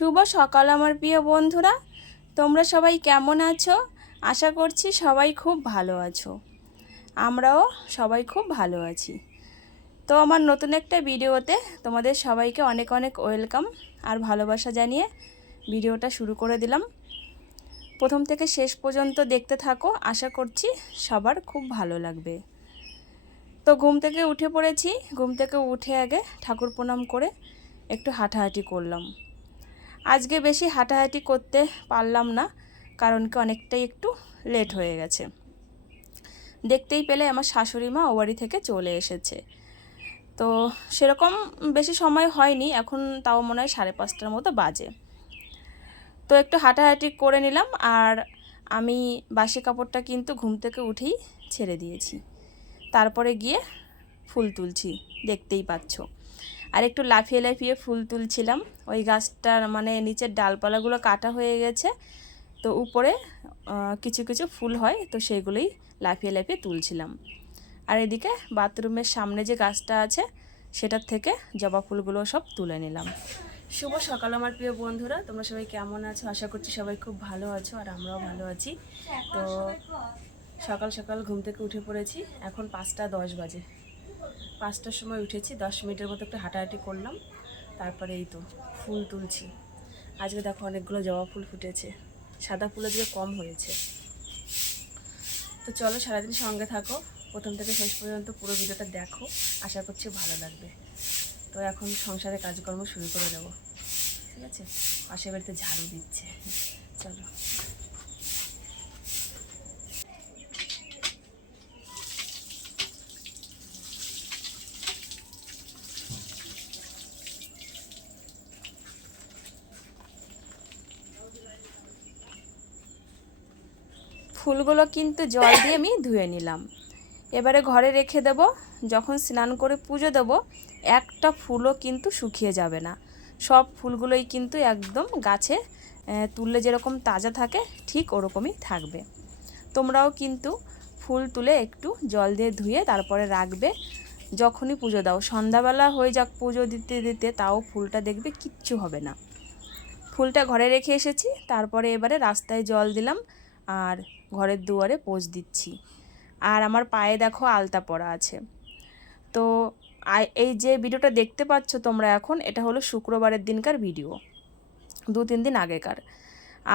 শুভ সকাল আমার প্রিয় বন্ধুরা। তোমরা সবাই কেমন আছো? আশা করছি সবাই খুব ভালো আছো। আমরাও সবাই খুব ভালো আছি। তো আমার নতুন একটা ভিডিওতে তোমাদের সবাইকে অনেক অনেক ওয়েলকাম আর ভালোবাসা জানিয়ে ভিডিওটা শুরু করে দিলাম। প্রথম থেকে শেষ পর্যন্ত দেখতে থাকো, আশা করছি সবার খুব ভালো লাগবে। তো ঘুম থেকে উঠে পড়েছি। ঘুম থেকে উঠে আগে ঠাকুর প্রণাম করে একটু হাঁটাহাঁটি করলাম। আজকে বেশি হাঁটাহাঁটি করতে পারলাম না, কারণ কি অনেকটাই একটু লেট হয়ে গেছে। দেখতেই পেলে আমার শাশুড়ি মা ও বাড়ি থেকে চলে এসেছে। তো সেরকম বেশি সময় হয়নি, এখন তাও মনে হয় সাড়ে পাঁচটার মতো বাজে। তো একটু হাঁটাহাঁটি করে নিলাম, আর আমি বাসি কাপড়টা কিন্তু ঘুম থেকে উঠেই ছেড়ে দিয়েছি। তারপরে গিয়ে ফুল তুলছি, দেখতেই পাচ্ছ। আর একটু লাফিয়ে লাফিয়ে ফুল তুলছিলাম। ওই গাছটার মানে নিচের ডালপালাগুলো কাটা হয়ে গেছে। তো উপরে কিছু কিছু ফুল হয়, তো সেগুলোই লাফিয়ে লাফিয়ে তুলছিলাম। আর এদিকে বাথরুমের সামনে যে গাছটা আছে, সেটার থেকে জবা ফুলগুলো সব তুলে নিলাম। শুভ সকাল আমার প্রিয় বন্ধুরা, তোমরা সবাই কেমন আছো? আশা করছি সবাই খুব ভালো আছো আর আমরাও ভালো আছি। তো সকাল সকাল ঘুম থেকে উঠে পড়েছি, এখন পাঁচটা দশ বাজে। পাঁচটার সময় উঠেছি, দশ মিনিটের মতো একটু হাঁটাহাঁটি করলাম, তারপরে এই তো ফুল তুলছি। আজকে দেখো অনেকগুলো জবা ফুল ফুটেছে, সাদা ফুল আজকে কম হয়েছে। তো চলো সারাদিন সঙ্গে থাকো, প্রথম থেকে শেষ পর্যন্ত পুরো ভিডিওটা দেখো, আশা করছি ভালো লাগবে। তো এখন সংসারে কাজকর্ম শুরু করে দেবো, ঠিক আছে? পাশের বাড়িতে ঝাড়ু দিচ্ছে, চলো। ফুলগুলো কিন্তু জল দিয়ে আমি ধুয়ে নিলাম। এবারে ঘরে রেখে দেব, যখন স্নান করে পুজো দেব, একটা ফুলও কিন্তু শুকিয়ে যাবে না। সব ফুলগুলোই কিন্তু একদম গাছে তুললে যেরকম তাজা থাকে, ঠিক ওরকমই থাকবে। তোমরাও কিন্তু ফুল তুলে একটু জল দিয়ে ধুয়ে তারপরে রাখবে, যখনই পুজো দাও। সন্ধ্যাবেলা হয়ে যাক পুজো দিতে দিতে, তাও ফুলটা দেখবে কিচ্ছু হবে না। ফুলটা ঘরে রেখে এসেছি, তারপরে এবারে রাস্তায় জল দিলাম। আর ঘরের দুয়ারে পোজ দিচ্ছি। আর আমার পায়ে দেখো আলতা পরা আছে। তো এই যে ভিডিওটা দেখতে পাচ্ছ তোমরা এখন, এটা হলো শুক্রবারের দিনকার ভিডিও। দু, তিন দিন আগেকার।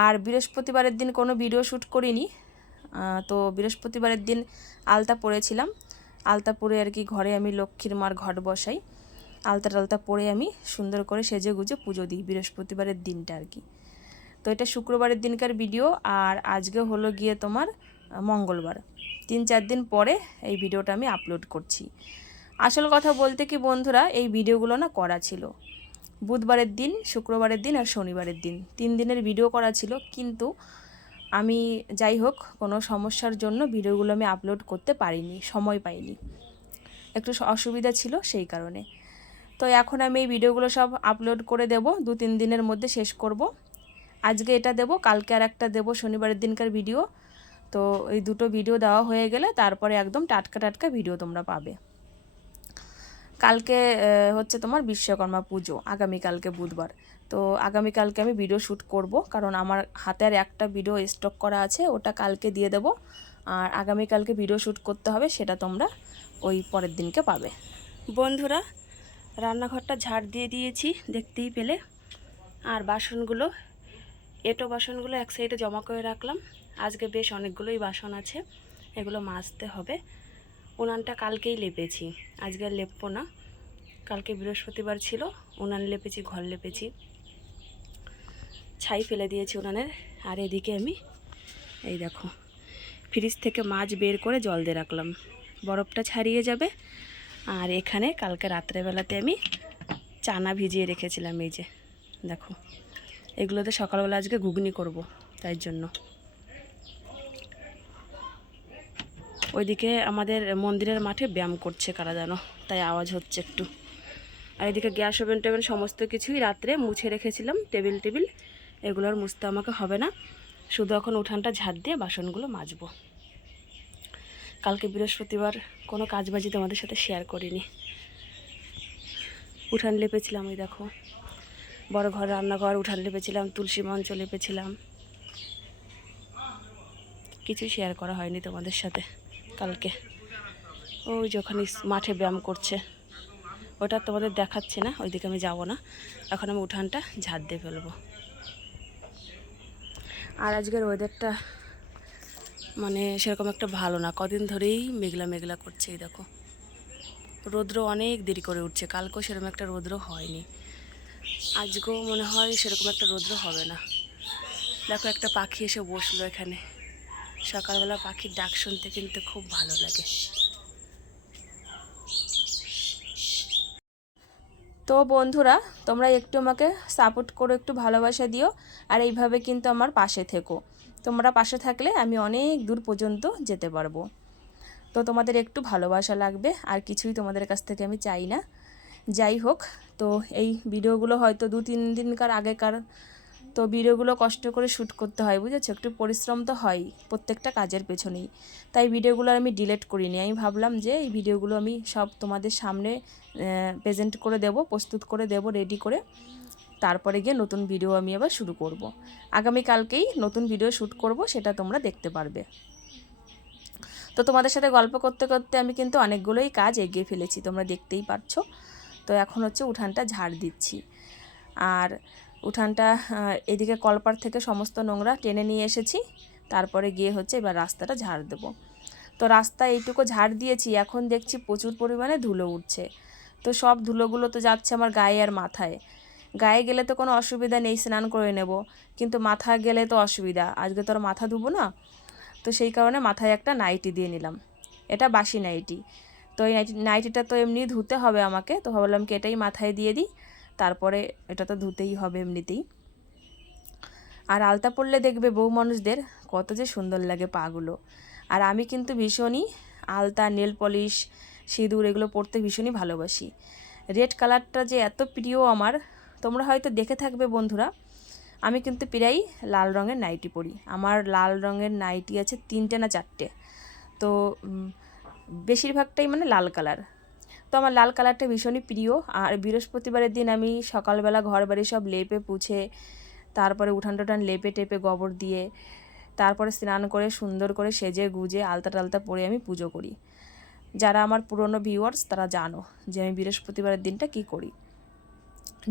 আর বৃহস্পতিবারের দিন কোনো ভিডিও শ্যুট করিনি। তো বৃহস্পতিবারের দিন আলতা পরেছিলাম। আলতা পরে আর কি ঘরে আমি লক্ষ্মীর মার ঘট বসাই। আলতা টালতা পরে আমি সুন্দর করে সেজে গুজে পুজো দিই বৃহস্পতিবারের দিনটা আর কি। তো এটা শুক্রবারের দিনকার ভিডিও আর আজকে হলো গিয়ে তোমার মঙ্গলবার। তিন চার দিন পরে এই ভিডিওটা আমি আপলোড করছি। আসল কথা বলতে কি বন্ধুরা, এই ভিডিওগুলো না করা ছিল। বুধবারের দিন, শুক্রবারের দিন আর শনিবারের দিন। তিন দিনের ভিডিও করা ছিল, কিন্তু আমি যাই হোক, কোনো সমস্যার জন্য ভিডিওগুলো আমি আপলোড করতে পারিনি, সময় পাইনি। একটু অসুবিধা ছিল সেই কারণে। তো এখন আমি এই ভিডিওগুলো সব আপলোড করে দেব, দু তিন দিনের মধ্যে শেষ করব। আজকে এটা দেব, কালকে আর একটা দেব, শনিবারের দিনকার ভিডিও তো এই দুটো ভিডিও দেওয়া হয়ে গেলে তারপরে একদম টাটকা টাটকা ভিডিও তোমরা পাবে। কালকে হচ্ছে তোমার বিশ্বকর্মা পুজো, আগামীকালকে বুধবার। তো আগামীকালকে আমি ভিডিও শ্যুট করব, কারণ আমার হাতে আর একটা ভিডিও স্টক করা আছে, ওটা কালকে দিয়ে দেব। আর আগামীকালকে ভিডিও শ্যুট করতে হবে, সেটা তোমরা ওই পরের দিনকে পাবে। বন্ধুরা, রান্নাঘরটা ঝাড় দিয়ে দিয়েছি, দেখতেই পেলে। আর বাসনগুলো এটো বাসনগুলো এক সাইডে জমা করে রাখলাম। আজকে বেশ অনেকগুলোই বাসন আছে, এগুলো মাজতে হবে। উনানটা কালকেই লেপেছি, আজকে আর লেপবো না। কালকে বৃহস্পতিবার ছিল, উনান লেপেছি, ঘর লেপেছি। ছাই ফেলে দিয়েছি উনানের, আর এদিকে আমি এই দেখো, ফ্রিজ থেকে মাছ বের করে জল দিয়ে রাখলাম। বরফটা ছাড়িয়ে যাবে, আর এখানে কালকে রাত্রেবেলাতে আমি চানা ভিজিয়ে রেখেছিলাম এই যে, দেখো। এগুলোতে সকালবেলা আজকে ঘুগনি করব, তাই জন্য। ওইদিকে আমাদের মন্দিরের মাঠে ব্যায়াম করছে, কারা যেন তাই আওয়াজ হচ্ছে একটু। আর এদিকে গ্যাস ওভেন টেভেন সমস্ত কিছুই রাত্রে মুছে রেখেছিলাম, টেবিল টেবিল। এগুলো আর মুছতে আমাকে হবে না। শুধু এখন উঠানটা ঝাড় দিয়ে বাসনগুলো মাজবো। কালকে বৃহস্পতিবার কোনো কাজবাজি তোমাদের সাথে শেয়ার করিনি। উঠান লেপেছিলাম, ওই দেখো। বড় ঘর, রান্নাঘর, উঠান লেপেছিলাম, তুলসী মঞ্চ লেপেছিলাম। কিছু শেয়ার করা হয়নি তোমাদের সাথে কালকে। ওই যে ওখানে মাঠে ব্যায়াম করছে। ওটা তোমাদের দেখাচ্ছে না, ওইদিকে আমি যাব না। এখন আমি উঠানটা ঝাড় দিয়ে ফেলব। আর আজকের ওয়েদারটা মানে সেরকম একটা ভালো না। কদিন ধরেই মেঘলা মেঘলা করছে, এই দেখো। রৌদ্র অনেক দেরি করে উঠছে। কালকেও সেরকম একটা রৌদ্র হয়নি। আজকেও মনে হয় সেরকম একটা রৌদ্র হবে না। দেখো একটা পাখি এসে বসল এখানে। সকালবেলা পাখির ডাক শুনতে কিন্তু খুব ভালো লাগে। তো বন্ধুরা, তোমরা একটু আমাকে সাপোর্ট করো, একটু ভালোবাসা দিও, আর এইভাবে কিন্তু আমার পাশে থেকো। তোমরা পাশে থাকলে আমি অনেক দূর পর্যন্ত যেতে পারব। তো তোমাদের একটু ভালোবাসা লাগবে, আর কিছুই তোমাদের কাছ থেকে আমি চাই না। যাই হোক, তো এই ভিডিওগুলো হয়তো দু তিন দিনকার আগেকার, তো ভিডিওগুলো কষ্ট করে শ্যুট করতে হয়, বুঝেছ? একটু পরিশ্রম তো হয় প্রত্যেকটা কাজের পেছনেই। তাই ভিডিওগুলো আমি ডিলিট করিনি। আমি ভাবলাম যে এই ভিডিওগুলো আমি সব তোমাদের সামনে প্রেজেন্ট করে দেব, প্রস্তুত করে দেব, রেডি করে। তারপরে গিয়ে নতুন ভিডিও আমি আবার শুরু করব। আগামীকালকেই নতুন ভিডিও শ্যুট করব, সেটা তোমরা দেখতে পারবে। তো তোমাদের সাথে গল্প করতে করতে আমি কিন্তু অনেকগুলোই কাজ এগিয়ে ফেলেছি, তোমরা দেখতেই পাচ্ছ তো এখন হচ্ছে উঠানটা ঝাড় দিচ্ছি। আর উঠানটা এদিকে কলপার থেকে সমস্ত নোংরা টেনে নিয়ে এসেছি। তারপরে গিয়ে হচ্ছে এবার রাস্তাটা ঝাড় দেবো। তো রাস্তা এইটুকু ঝাড় দিয়েছি, এখন দেখছি প্রচুর পরিমাণে ধুলো উঠছে। তো সব ধুলোগুলো তো যাচ্ছে আমার গায়ে আর মাথায়। গায়ে গেলে তো কোনো অসুবিধা নেই, স্নান করে নেব। কিন্তু মাথা গেলে তো অসুবিধা, আজকে তো আর মাথা ধুবো না। তো সেই কারণে মাথায় একটা নাইটি দিয়ে নিলাম। এটা বাসি নাইটি। তো এই নাইটি নাইটিটা তো এমনি ধুতে হবে আমাকে, তো ভাবলাম কি এটাই মাথায় দিয়ে দিই, তারপরে এটা তো ধুতেই হবে এমনিতেই। আর আলতা পরলে দেখবে বউ মানুষদের কত যে সুন্দর লাগে পাগুলো। আর আমি কিন্তু ভীষণই আলতা নেল পলিশ সিঁদুর এগুলো পরতে ভীষণই ভালোবাসি। রেড কালারটা যে এত প্রিয় আমার, তোমরা হয়তো দেখে থাকবে বন্ধুরা, আমি কিন্তু প্রায়ই লাল রঙের নাইটি পরি। আমার লাল রঙের নাইটি আছে তিনটে না চারটে। তো বেশিরভাগটাই মানে লাল কালার। তো আমার লাল কালারটা ভীষণই প্রিয়। আর বৃহস্পতিবারের দিন আমি সকালবেলা ঘর বাড়ি সব লেপে পুছে, তারপরে উঠান টুঠান লেপে টেপে গোবর দিয়ে, তারপরে স্নান করে সুন্দর করে সেজে গুজে আলতা টালতা পরে আমি পুজো করি। যারা আমার পুরনো ভিউয়ার্স তারা জানো যে আমি বৃহস্পতিবারের দিনটা কি করি।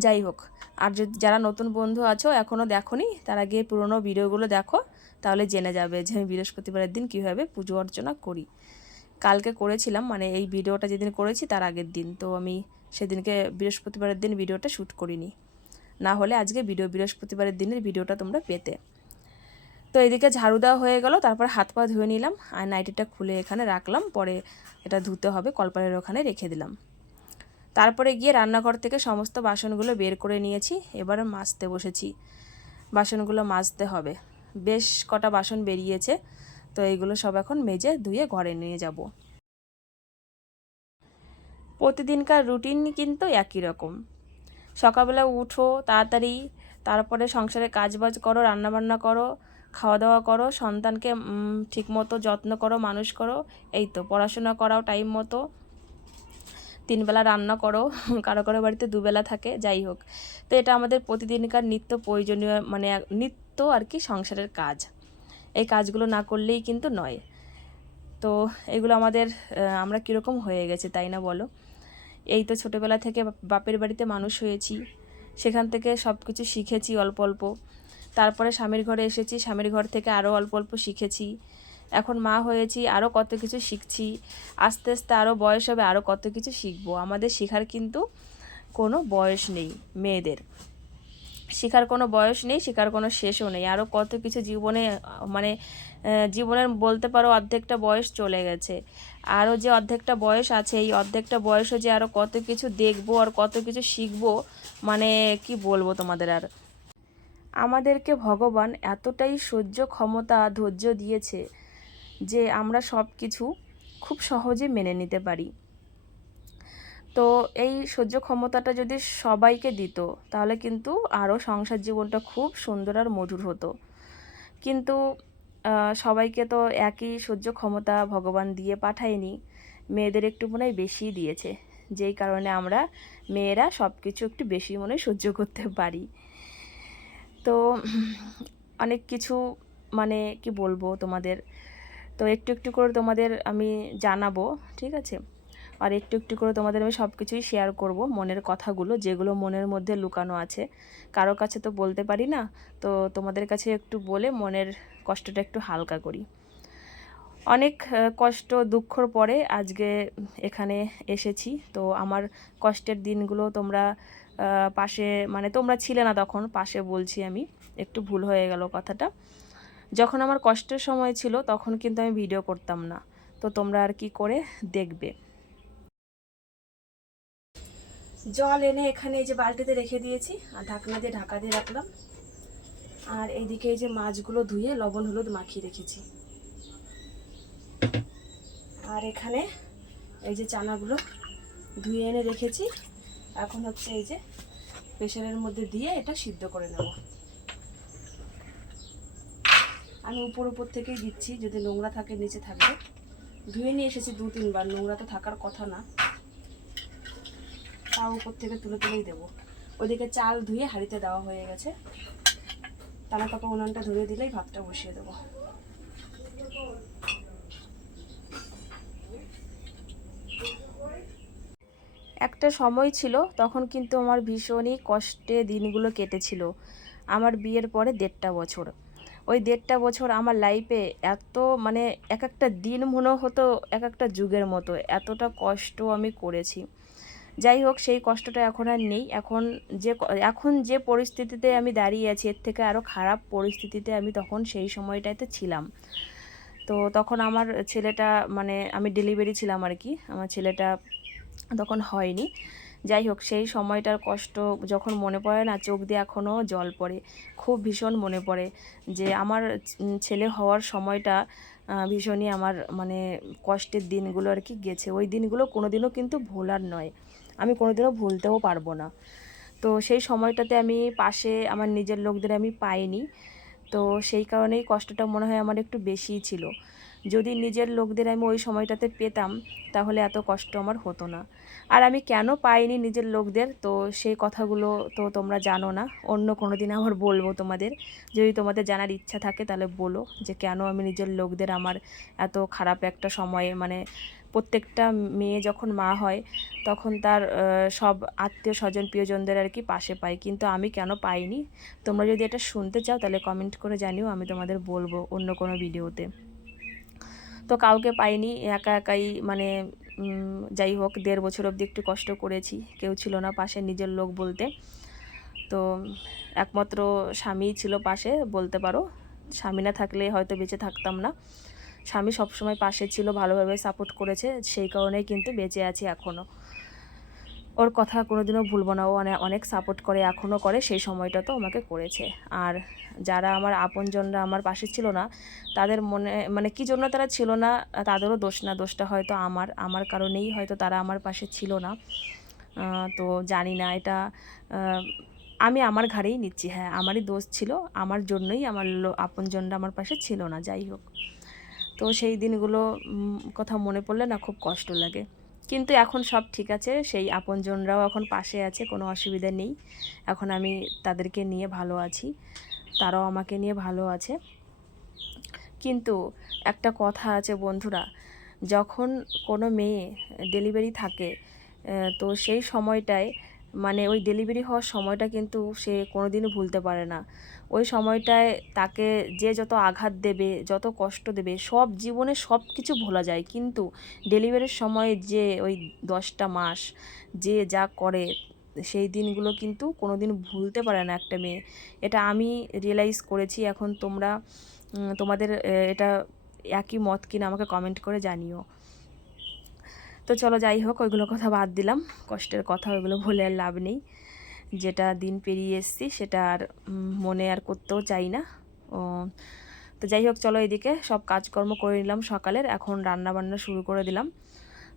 যাই হোক, আর যদি যারা নতুন বন্ধু আছো এখনও দেখোনি, তারা গিয়ে পুরনো ভিডিওগুলো দেখো, তাহলে জেনে যাবে যে আমি বৃহস্পতিবারের দিন কীভাবে পুজো অর্চনা করি। কালকে করেছিলাম মানে এই ভিডিওটা যেদিন করেছি তার আগের দিন। তো আমি সেদিনকে বৃহস্পতিবারের দিন ভিডিওটা শ্যুট করিনি। না হলে আজকে ভিডিও, বৃহস্পতিবারের দিনের ভিডিওটা তোমরা পেতে। তো এদিকে ঝাড়ু দেওয়া হয়ে গেল, তারপর হাত পা ধুয়ে নিলাম, আর নাইটিটা খুলে এখানে রাখলাম, পরে এটা ধুতে হবে, কলপারের ওখানে রেখে দিলাম। তারপরে গিয়ে রান্নাঘর থেকে সমস্ত বাসনগুলো বের করে নিয়েছি, এবার মাজতে বসেছি। বাসনগুলো মাজতে হবে। বেশ কটা বাসন বেরিয়েছে তো এইগুলো সব এখন মেজে ধুয়ে ঘরে নিয়ে যাব। প্রতিদিনকার রুটিন কিন্তু একই রকম। সকালবেলা উঠো, তাড়াতাড়ি, তারপরে সংসারে কাজবাজ করো, রান্নাবান্না করো খাওয়া দাওয়া করো, সন্তানকে ঠিকমতো যত্ন করো, মানুষ করো, এই তো পড়াশোনা করাও টাইম মতো। তিনবেলা রান্না করো, কারও কারও বাড়িতে দুবেলা থাকে, যাই হোক। তো এটা আমাদের প্রতিদিনকার নিত্য প্রয়োজনীয় মানে নিত্য আর কি সংসারের কাজ। এই কাজগুলো না করলেই কিন্তু নয়। তো এগুলো আমাদের আমরা কীরকম হয়ে গেছে তাই না বলো? এই তো ছোটোবেলা থেকে বাপের বাড়িতে মানুষ হয়েছি। সেখান থেকে সব কিছু শিখেছি অল্প অল্প। তারপরে স্বামীর ঘরে এসেছি, স্বামীর ঘর থেকে আরও অল্প অল্প শিখেছি। এখন মা হয়েছি আরও কত কিছু শিখছি। আস্তে আস্তে আরও বয়স হবে আরও কত কিছু শিখব। আমাদের শেখার কিন্তু কোনো বয়স নেই মেয়েদের। শেখার কোনো বয়স নেই, শেখার কোনো শেষও নেই। আরও কত কিছু জীবনে মানে জীবনের বলতে পারো অর্ধেকটা বয়স চলে গেছে। আরও যে অর্ধেকটা বয়স আছে, এই অর্ধেকটা বয়সও যে আরও কত কিছু দেখব আর কত কিছু শিখব মানে কি বলব তোমাদের আর? আমাদেরকে ভগবান এতটাই সহ্য ক্ষমতা, ধৈর্য দিয়েছে যে আমরা সব কিছু খুব সহজে মেনে নিতে পারি। তো এই সহ্য ক্ষমতাটা যদি সবাইকে দিত, তাহলে কিন্তু আরও সংসার জীবনটা খুব সুন্দর আর মধুর হতো। কিন্তু সবাইকে তো একই সহ্য ক্ষমতা ভগবান দিয়ে পাঠায়নি, মেয়েদের একটু মনে হয় বেশিই দিয়েছে। যেই কারণে আমরা মেয়েরা সব কিছু একটু বেশি মনে সহ্য করতে পারি। তো অনেক কিছু মানে কি বলব তোমাদের? তো একটু একটু করে তোমাদের আমি জানাব, ঠিক আছে? আর একটু একটু করে তোমাদের আমি সব কিছুই শেয়ার করব মনের কথাগুলো, যেগুলো মনের মধ্যে লুকানো আছে। কারও কাছে তো বলতে পারি না, তো তোমাদের কাছে একটু বলে মনের কষ্টটা একটু হালকা করি। অনেক কষ্ট দুঃখর পরে আজকে এখানে এসেছি, তো আমার কষ্টের দিনগুলো তোমরা পাশে মানে তোমরা ছিলে না তখন, পাশে বলছি আমি, একটু ভুল হয়ে গেল কথাটা। যখন আমার কষ্টের সময় ছিল তখন কিন্তু আমি ভিডিও করতাম না, তো তোমরা আর কি করে দেখবে? জল এনে এখানে এই যে বালতিতে রেখে দিয়েছি, আর ঢাকনা দিয়ে ঢাকা দিয়ে রাখলাম। আর এইদিকে এই যে মাছগুলো ধুয়ে লবণ হলুদ মাখিয়ে রেখেছি। আর এখানে এই যে চানাগুলো ধুয়ে এনে রেখেছি। এখন হচ্ছে এই যে প্রেশারের মধ্যে দিয়ে এটা সিদ্ধ করে নেব। আমি উপর উপর থেকেই দিচ্ছি, যদি নোংরা থাকে নিচে থাকবে। ধুয়ে নিয়ে এসেছি দু তিনবার নোংরা তো থাকার কথা না। তাও উপর থেকে তুলে তুলেই দেবো। ওদিকে চাল ধুয়ে হাঁড়িতে দেওয়া হয়ে গেছে। তারা কাপা উনানটা ধরে দিলেই ভাতটা বসিয়ে দেবো। একটা সময় ছিল, তখন কিন্তু আমার ভীষণই কষ্টে দিনগুলো কেটেছিল। আমার বিয়ের পরে দেড়টা বছর। ওই দেড়টা বছর আমার লাইফে এত মানে এক একটা দিন মনে হতো এক একটা যুগের মতো। এতটা কষ্ট আমি করেছি। যাই হোক, সেই কষ্টটা এখন আর নেই। এখন যে এখন যে পরিস্থিতিতে আমি দাঁড়িয়ে আছি, এর থেকে আরও খারাপ পরিস্থিতিতে আমি তখন সেই সময়টাতে ছিলাম। তো তখন আমার ছেলেটা মানে আমি ডেলিভারি ছিলাম আর কি, আমার ছেলেটা তখন হয়নি। যাই হোক, সেই সময়টার কষ্ট যখন মনে পড়ে না, চোখ দিয়ে এখনও জল পড়ে। খুব ভীষণ মনে পড়ে যে আমার ছেলে হওয়ার সময়টা ভীষণই আমার মানে কষ্টের দিনগুলো আর কি গেছে। ওই দিনগুলো কোনোদিনও কিন্তু ভোলার নয়। আমি কোনোদিনও ভুলতেও পারব না। তো সেই সময়টাতে আমি পাশে আমার নিজের লোকদের আমি পাইনি। তো সেই কারণেই কষ্টটা মনে হয় আমার একটু বেশিই ছিল। যদি নিজের লোকদের আমি ওই সময়টাতে পেতাম, তাহলে এত কষ্ট আমার হতো না। আর আমি কেন পাইনি নিজের লোকদের? তো সেই কথাগুলো তো তোমরা জানো না। অন্য কোনো দিন আবার বলব তোমাদের। যদি তোমাদের জানার ইচ্ছা থাকে তাহলে বলো যে কেন আমি নিজের লোকদের আমার এত খারাপ একটা সময়ে মানে প্রত্যেকটা মেয়ে যখন মা হয়, তখন তার সব আত্মীয় স্বজন, প্রিয়জনদের আর কি পাশে পাই কিন্তু আমি কেন পাইনি? তোমরা যদি এটা শুনতে চাও, তাহলে কমেন্ট করে জানিও, আমি তোমাদের বলব অন্য কোনো ভিডিওতে। তো কাউকে পাইনি, একা একাই মানে যাই হোক, দেড় বছর অবধি একটু কষ্ট করেছি, কেউ ছিল না পাশে নিজের লোক বলতে। তো একমাত্র স্বামীই ছিল পাশে, বলতে পারো। স্বামী না থাকলে হয়তো বেঁচে থাকতাম না। স্বামী সবসময় পাশে ছিল, ভালোভাবে সাপোর্ট করেছে, সেই কারণেই কিন্তু বেঁচে আছি এখনও ওর কথা কোনোদিনও ভুলবো না, ও অনেক সাপোর্ট করে এখনও করে, সেই সময়টা তো আমাকে করেছে। আর যারা আমার আপনজনরা আমার পাশে ছিল না, তাদের মনে মানে কী জন্য তারা ছিল না, তাদেরও দোষ না, দোষটা হয়তো আমার আমার কারণেই হয়তো তারা আমার পাশে ছিল না। তো জানি না, এটা আমি আমার ঘাড়েই নিচ্ছি হ্যাঁ আমারই দোষ ছিল, আমার জন্যই আমার আপনজনরা আমার পাশে ছিল না, যাই হোক। তো সেই দিনগুলো কথা মনে পড়লে না খুব কষ্ট লাগে। কিন্তু এখন সব ঠিক আছে, সেই আপনজনরাও এখন পাশে আছে, কোনো অসুবিধা নেই। এখন আমি তাদেরকে নিয়ে ভালো আছি, তারাও আমাকে নিয়ে ভালো আছে। কিন্তু একটা কথা আছে বন্ধুরা, যখন কোনো মেয়ে ডেলিভারি থাকে তো সেই সময়টায় মানে ওই ডেলিভারি হওয়ার সময়টা কিন্তু সে কোনো দিনও ভুলতে পারে না। ওই সময়টায় তাকে যে যত আঘাত দেবে, যত কষ্ট দেবে, সব জীবনে সব কিছু ভোলা যায়। কিন্তু ডেলিভারির সময় যে ওই দশটা মাস যে যা করে, সেই দিনগুলো কিন্তু কোনো দিন ভুলতে পারে না একটা মেয়ে। এটা আমি রিয়েলাইজ করেছি। এখন তোমরা তোমাদের এটা একই মত কিনা আমাকে কমেন্ট করে জানিও। তো চলো যাই হোক, ওইগুলো কথা বাদ দিলাম। কষ্টের কথা, ওইগুলো ভুলে আর লাভ নেই। যেটা দিন পেরিয়ে এসছি, সেটা আর মনে আর করতেও চাই না। ও, তো যাই হোক, চলো এদিকে সব কাজকর্ম করে নিলাম সকালের। এখন রান্না বান্না শুরু করে দিলাম।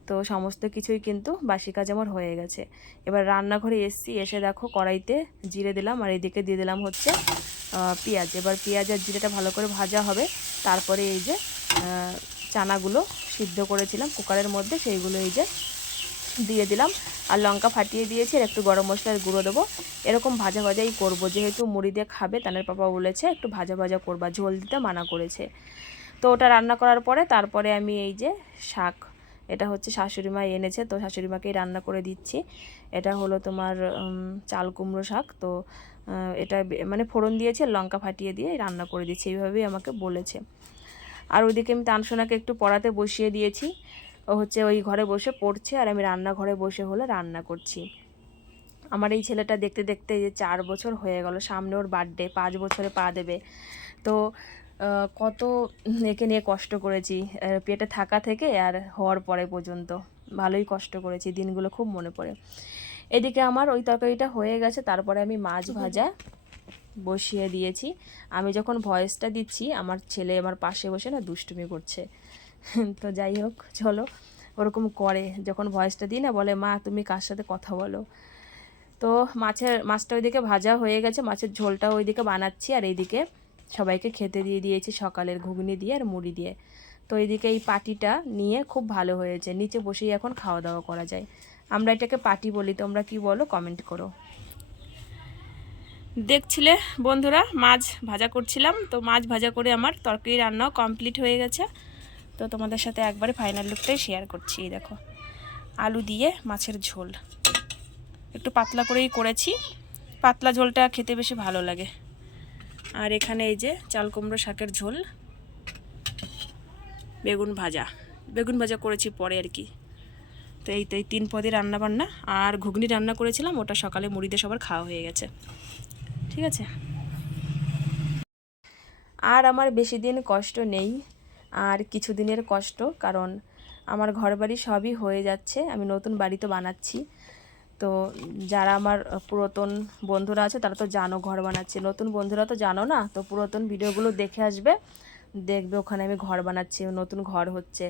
তো সমস্ত কিছুই কিন্তু বাসি কাজ আমার হয়ে গেছে। এবার রান্নাঘরে এসছি, এসে দেখো কড়াইতে জিরে দিলাম আর এদিকে দিয়ে দিলাম হচ্ছে পেঁয়াজ। এবার পেঁয়াজ আর জিরেটা ভালো করে ভাজা হবে। তারপরে এই যে চানাগুলো সিদ্ধ করেছিলাম কুকারের মধ্যে, সেইগুলো এই যে দিয়ে দিলাম। আর লঙ্কা ফাটিয়ে দিয়েছি, আর একটু গরম মশলার গুঁড়ো দেবো। এরকম ভাজা ভাজাই করব। যেহেতু মুড়ি দিয়ে খাবে তানের পাপা বলেছে একটু ভাজা ভাজা করবা, ঝোল দিতে মানা করেছে। তো ওটা রান্না করার পরে তারপরে আমি এই যে শাক, এটা হচ্ছে শাশুড়ি মা এনেছে, তো শাশুড়ি মাকেই রান্না করে দিচ্ছি। এটা হলো তোমার চাল কুমড়ো শাক, তো এটা মানে ফোড়ন দিয়েছে লঙ্কা ফাটিয়ে দিয়ে রান্না করে দিচ্ছি, এইভাবেই আমাকে বলেছে। আর ওইদিকে আমি তানসোনাকে একটু পড়াতে বসিয়ে দিয়েছি। ও হচ্ছে ওই ঘরে বসে পড়ছে আর আমি রান্নাঘরে বসে হলে রান্না করছি। আমার এই ছেলেটা দেখতে দেখতে যে চার বছর হয়ে গেল সামনে ওর বার্থডে পাঁচ বছরে পা দেবে। তো কত একে নিয়ে কষ্ট করেছি পেটে থাকা থেকে আর হওয়ার পরে পর্যন্ত। ভালোই কষ্ট করেছি দিনগুলো খুব মনে পড়ে। এদিকে আমার ওই তরকারিটা হয়ে গেছে তারপরে আমি মাছ ভাজা বসিয়ে দিয়েছি। আমি যখন ভয়েসটা দিচ্ছি আমার ছেলে আমার পাশে বসে না দুষ্টুমি করছে। তো যাই হোক, চলো। ওরকম করে, যখন ভয়েসটা দিই না, বলে, মা, তুমি কার সাথে কথা বলো? তো মাছের, মাছটা ওইদিকে ভাজা হয়ে গেছে, মাছের ঝোলটা ওইদিকে বানাচ্ছি, আর এইদিকে সবাইকে খেতে দিয়ে দিয়েছি, সকালের ঘুগনি দিয়ে আর মুড়ি দিয়ে। তো এইদিকে এই পাটিটা নিয়ে খুব ভালো হয়েছে, নিচে বসেই এখন খাওয়া দাওয়া করা যায়। আমরা এটাকে পাটি বলি, তোমরা কি বলো কমেন্ট করো। দেখছিলে বন্ধুরা, মাছ ভাজা করছিলাম, তো মাছ ভাজা করে আমার তরকারি রান্নাও কমপ্লিট হয়ে গেছে। তো তোমাদের সাথে একবারে ফাইনাল লুকটাই শেয়ার করছি দেখো। আলু দিয়ে মাছের ঝোল। একটু পাতলা করেই করেছি। পাতলা ঝোলটা খেতে বেশি ভালো লাগে। আর এখানে এই যে চাল কুমড়ো শাকের ঝোল। বেগুন ভাজা। বেগুন ভাজা করেছি পরে আর কি। তো এই তো এই তিন পদে রান্না বান্না আর ঘুগনি রান্না করেছিলাম, ওটা সকালে মুড়িতে সবার খাওয়া হয়ে গেছে। ঠিক আছে? আর আমার বেশি দিন কষ্ট নেই। আর কিছু দিনের কষ্ট, কারণ আমার ঘর বাড়ি সবই হয়ে যাচ্ছে, আমি নতুন বাড়ি তো বানাচ্ছি। তো যারা আমার পুরাতন বন্ধুরা আছে, তারা তো জানো ঘর বানাচ্ছে। নতুন বন্ধুরা তো জানো না, তো পুরাতন ভিডিওগুলো দেখে আসবে, দেখবে ওখানে আমি ঘর বানাচ্ছি, নতুন ঘর হচ্ছে।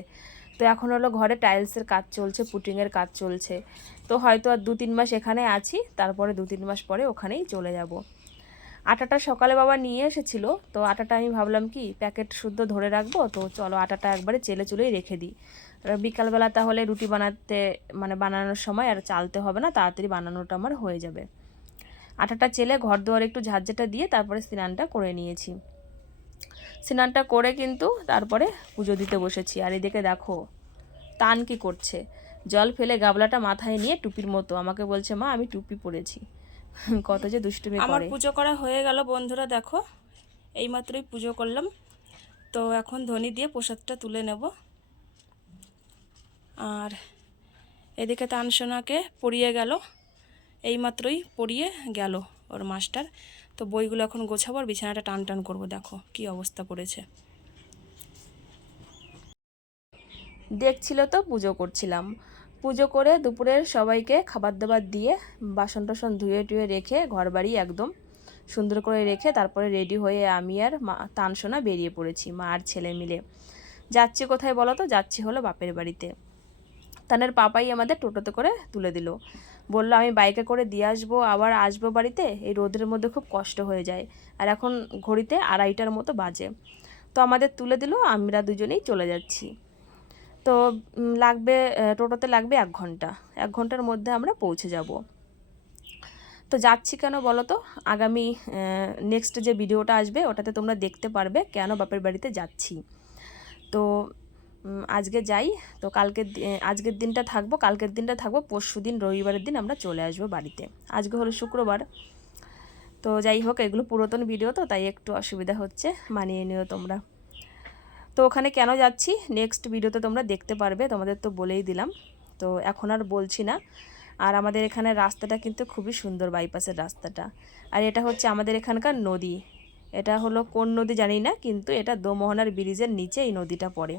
তো এখন হলো ঘরে টাইলসের কাজ চলছে পুটিংয়ের কাজ চলছে। তো হয়তো আর দু তিন মাস এখানে আছি, তারপরে দু তিন মাস পরে ওখানেই চলে যাব। আটাটা সকালে বাবা নিয়ে এসেছিল, তো আটাটা আমি ভাবলাম কি, প্যাকেট শুদ্ধ ধরে রাখব, তো চলো আটাটা একবারে চেলে চুলেই রেখে দিই। বিকালবেলা তাহলে রুটি বানাতে মানে বানানোর সময় আর চালতে হবে না, তাড়াতাড়ি বানানোটা আমার হয়ে যাবে। আটাটা চেলে ঘর দুয়ার একটু ঝাঁঝাটা দিয়ে তারপরে স্নানটা করে নিয়েছি। স্নানটা করে কিন্তু তারপরে পুজো দিতে বসেছি, আর এদিকে দেখো, তান কি করছে। জল ফেলে গাবলাটা মাথায় নিয়ে টুপির মতো, আমাকে বলছে, মা, আমি টুপি পরেছি। কত যে দুষ্টুমি আমার পুজো করা হয়ে গেল বন্ধুরা দেখো। এইমাত্রই পুজো করলাম। তো এখন ধনি দিয়ে প্রসাদটা তুলে নেব। আর এদিকে তানসোনাকে পড়িয়ে গেল। এইমাত্রই পড়িয়ে গেল ওর মাস্টার। তো বইগুলো এখন গোছাবো আর বিছানাটা টান টান করব দেখো কি অবস্থা করেছে দেখছিল তো পুজো করছিলাম। পুজো করে দুপুরের সবাইকে খাবার দাবার দিয়ে বাসন টাসন ধুয়ে টুয়ে রেখে ঘর বাড়ি একদম সুন্দর করে রেখে তারপরে রেডি হয়ে আমি আর মা তানসোনা বেরিয়ে পড়েছি, মা আর ছেলে মিলে। যাচ্ছি কোথায় বলো তো? যাচ্ছি হলো বাপের বাড়িতে। তানের পাপাই আমাদের টোটোতে করে তুলে দিল। বলল, আমি বাইকে করে দিয়ে আসব, আবার আসব বাড়িতে? এই রোদের মধ্যে খুব কষ্ট হয়ে যায়। আর এখন ঘড়িতে আড়াইটার মতো বাজে। তো আমাদের তুলে দিল, আমরা দুজনেই চলে যাচ্ছি। তো লাগবে টোটোতে লাগবে এক ঘণ্টা। এক ঘণ্টার মধ্যে আমরা পৌঁছে যাব। তো যাচ্ছি কেন বলো তো আগামী নেক্সট যে ভিডিওটা আসবে, ওটাতে তোমরা দেখতে পারবে কেন বাপের বাড়িতে যাচ্ছি। তো আজকে যাই। তো কালকের দি- আজকের দিনটা থাকব, কালকের দিনটা থাকব, পরশু দিন, রবিবারের দিন আমরা চলে আসব বাড়িতে। আজকে হলো শুক্রবার। তো যাই হোক, এগুলো পুরাতন ভিডিও তো, তাই একটু অসুবিধা হচ্ছে, মানিয়ে নিও তোমরা। তো ওখানে কেন যাচ্ছি? নেক্সট ভিডিওতে তোমরা দেখতে পারবে। তোমাদের তো বলেই দিলাম। তো এখন আর বলছি না। আর আমাদের এখানে রাস্তাটা কিন্তু খুবই সুন্দর বাইপাসের রাস্তাটা। আর এটা হচ্ছে আমাদের এখানকার নদী। এটা হলো কোন নদী জানি না, কিন্তু এটা দোমোহনার ব্রিজের নিচে এই নদীটা পড়ে।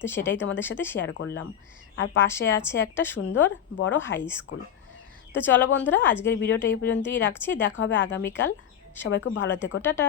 তো সেটাই তোমাদের সাথে শেয়ার করলাম। আর পাশে আছে একটা সুন্দর বড় হাই স্কুল তো চলো বন্ধুরা, আজকের ভিডিওটা এই পর্যন্তই রাখছি। দেখা হবে আগামীকাল। সবাই খুব ভালো থেকো। টাটা!